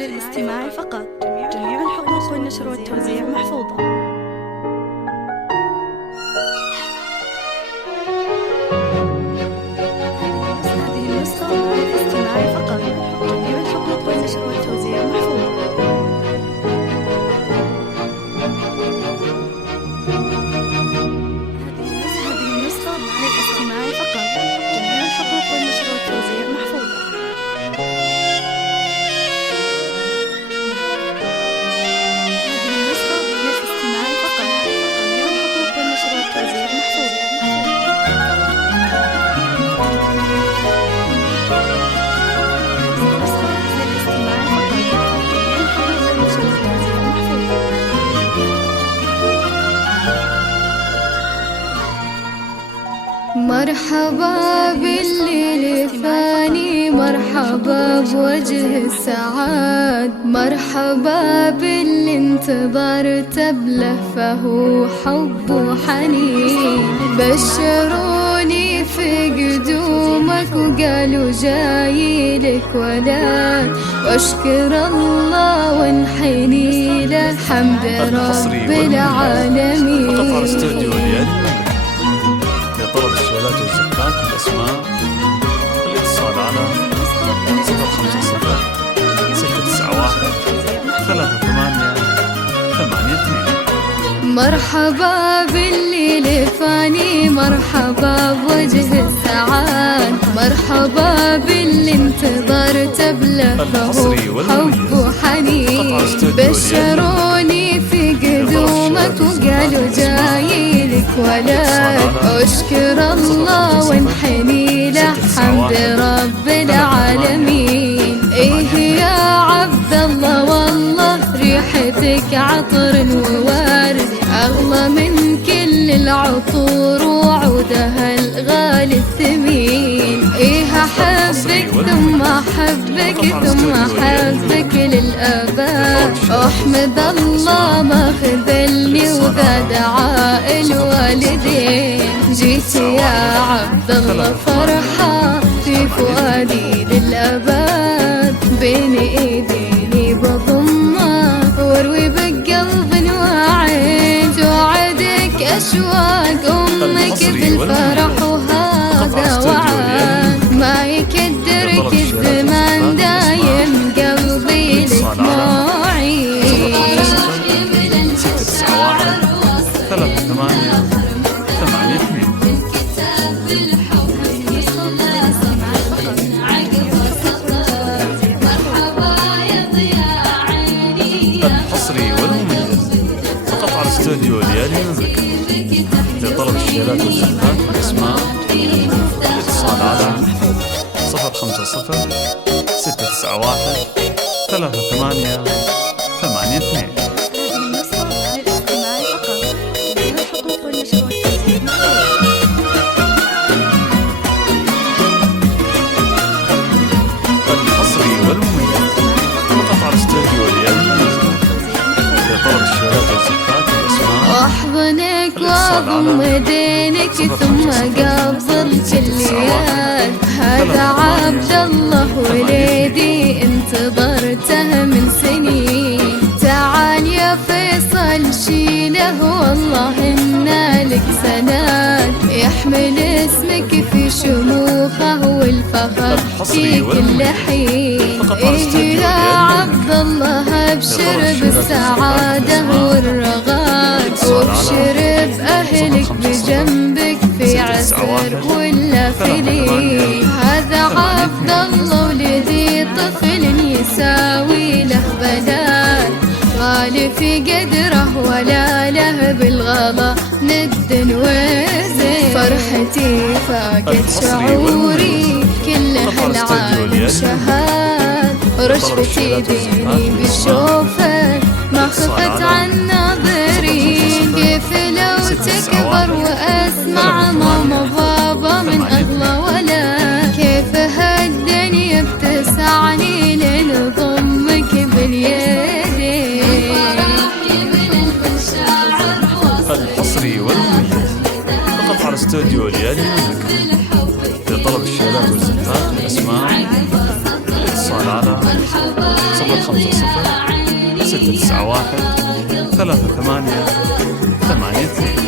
للاستماع فقط. جميع الحقوق والنشر والتوزيع محفوظة. هذه النسخة للاستماع فقط. جميع الحقوق والنشر والتوزيع محفوظة. هذه النسخة للاستماع فقط. جميع الحقوق والنشر والتوزيع محفوظة. مرحبا بالليل فاني، مرحبا بوجه السعاد، مرحبا باللي انتظرت بلهفه وحب وحنين. بشروني في قدومك وقالوا جاي لك ولد، واشكر الله وانحني له حمد رب العالمين. طلب الشهادات والزكاة والأسماء الاتصال على 050 691 3882. مرحبا بالليل فاني، مرحبا بوجه السعاد، مرحبا باللي انتظرت بلهفه حب وحنين. بشروني في قدومك وقالوا جاي لك ولد، اشكر الله وانحني له حمد رب العالمين. ايه يا عبد الله والله ريحتك عطر وورد، اغلى من كل العطور وعودها الغالي الثمين. ايه احبك ثم احبك ثم احبك للابد، احمد الله ما خذلني وذا دعاء الوالدين. جيت يا عبد الله فرحة في فؤادي للابد، بين ايديني بضمك واروي بقلب وعين. توعدك اشواق امك بالفرح وهذا وعد، ما يكدرك الزمان دايم قلبي لك معين. 691 3882. الحصري والمميز فقط على استوديو ليالي المملكة. لطلب الشهادات والزكاة والأسماء الاتصال على 050 691 3882. الحصري والمميز فقط على استوديو ليالي المملكة. لطلب الشهادات والزكاة والأسماء واحضنك واضم دينك ثم قبل كليات. هذا عبد الله وليدي انتظرته من سنين. تعال يا فيصل شيله والله إنا لك سند، يحمل اسمك في شموخه والفخر في كل حين. إيه يا عبد الله ابشر بالسعادة والرغد، وابشر بأهلك بجنبك في عسر ولا في ليل. هذا عبد الله ولدي طفل يساوي له بلاد، غالي في قدره ولا له بالغلا ند وزين. فرحتي فاقت شعوري كلها العالم شهاد، رشفتي ديني بشوفك ما خفت عن ناظرين. كيف لو تكبر واسمع ماما بابا من اغلى ولا، كيف هالدنيا بتسعني لنضمك باليدين. الحصري والمميز فقط على استوديو ليالي المملكة. لطلب الشهادات والزكاة والأسماء الاتصال على 050 3 8 8 2.